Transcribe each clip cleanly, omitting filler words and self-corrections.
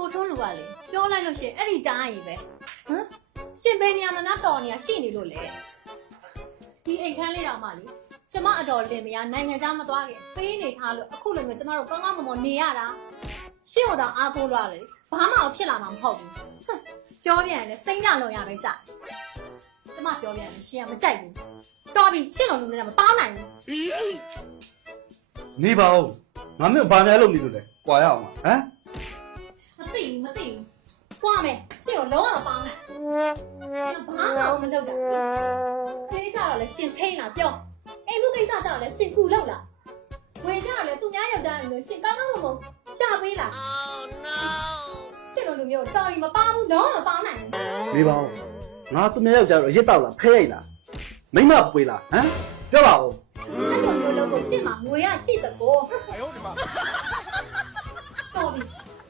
ကိုထုံးလူကလေပြောလိုက်လို့ရှိရင်အဲ့ဒီတားကြီးပဲဟမ်ရှင်ဘယ်နေရာမှာတော်နေရရှိနေလို့လေဒီအိမ်ခန်းလေးတော့မှလေကျမအတော်လင်မယားနိုင်ငံခြားမသွားခင်ပေးနေထားလို့အခုလိုမျိုးကျမတို့ကောင်းကောင်းမွန်မွန်နေရတာရှင်းတော့အားကိုးလို့လေဘာမှဖြစ်လာမှာမဟုတ်ဘူးပြောပြန်လေစိတ်ညလုံးရပဲကြကျမပြောပြန်လေရှင်ကမကြိုက်ဘူးတော်ပြီရှင်းလုံးလူနဲ့မပေါင်းနိုင်ဘူးနေပါဦးငါမျိုးဘာနဲ့လုပ်နေလို့လဲကြွာရအောင်ဟမ်မသိဘူးကွာမယ်ရှင်းကိုလုံးဝမပေါင်းနိုင်ဘာမှမလုပ်တာသိကြတော့လေရှင်ထိန်းတာပြောအိမ်မှုကိစ္စကြောင့်လေရှင်ကူလောက်လားဝေကြတော့လေသူများယောက်ျားလို့ရှင်ကောင်းကောင်းမွန်ရှာပေးလား Oh no ရှင်လိုလူမျိုးတော်ပြီမပေါင်းဘူးလုံးဝမပေါင်းနိုင်ဘူးနေပါဦးငါသူများယောက်ျားတော့ရစ်တော့လားဖဲရိုက်လားမိမပွေလားဟမ်ပြောပါဦးအဲ့လိုမျိုးလုံးကိုရှင်မှာငွေရရှိသကောအယောဒီမှာတော်ပြီ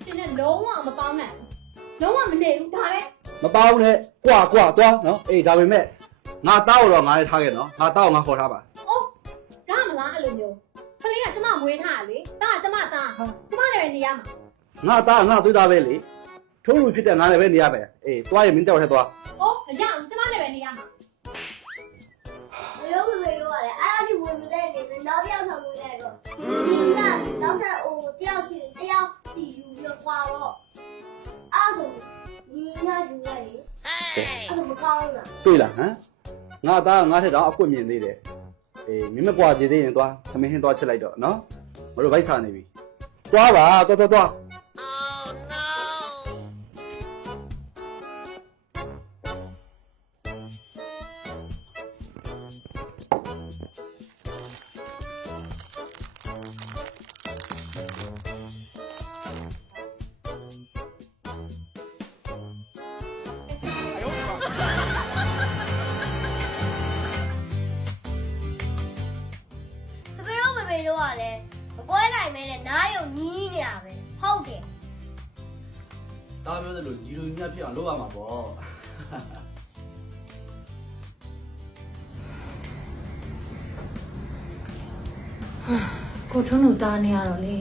ရှင်နဲ့လုံးဝမပေါင်းနိုင်ဘူးလုံးဝမနေဘူးဒါပဲမပေါင်းနဲ့ကွာသွားနော်အေးဒါပေမဲ့ငါတောက်တော့ငါလည်းထားခဲ့နော်ငါတောက်ငါခေါ်ထားပါအိုးဒါမလားအဲ့လိုမျိုးခလေးကကျမမွေးထားလေဒါကကျမသားကျမလည်းနေရမှာငါသားငါသွေးသားပဲလေထိုးလူဖြစ်တဲ့ငါလည်းပဲနေရပဲအေးသွားရင်မင်းတောက်ထဲသွားအိုးအရာကျမလည်းပဲနေရမှာဘယ်လိုပဲပြောရလဲအားအထိဝင်မတဲ့နေနောက်တစ်ယောက်ဆောင်ဝင်လိုက်တော့ဒီကနောက်ထပ်ဟိုတယောက်ချင်းတယောက်စီယူပြီးကွာတော့အားဆိုဒီညယူလိုက်လေအဲ့ဒါမကောင်းဘူးလားတွေ့လားဟမ်ငါသားငါထက်တော့အကွက်မြင်သေးတယ်အေးမင်းမပွားကြသေးရင်သွားသမင်းဟင်းသွားချက်လိုက်တော့နော်မတို့ဗိုက်စားနေပြီသွားပါသွားဘယ်လိုကလဲမကွဲနိုင်မဲနဲ့နားရုံညီးနေရပဲဟုတ်တယ်ဒါပြောသလိုညီလိုညီမဖြစ်အောင်လုပ်ရမှာပေါ့ကိုထုံးလူသားနေရတော့လေ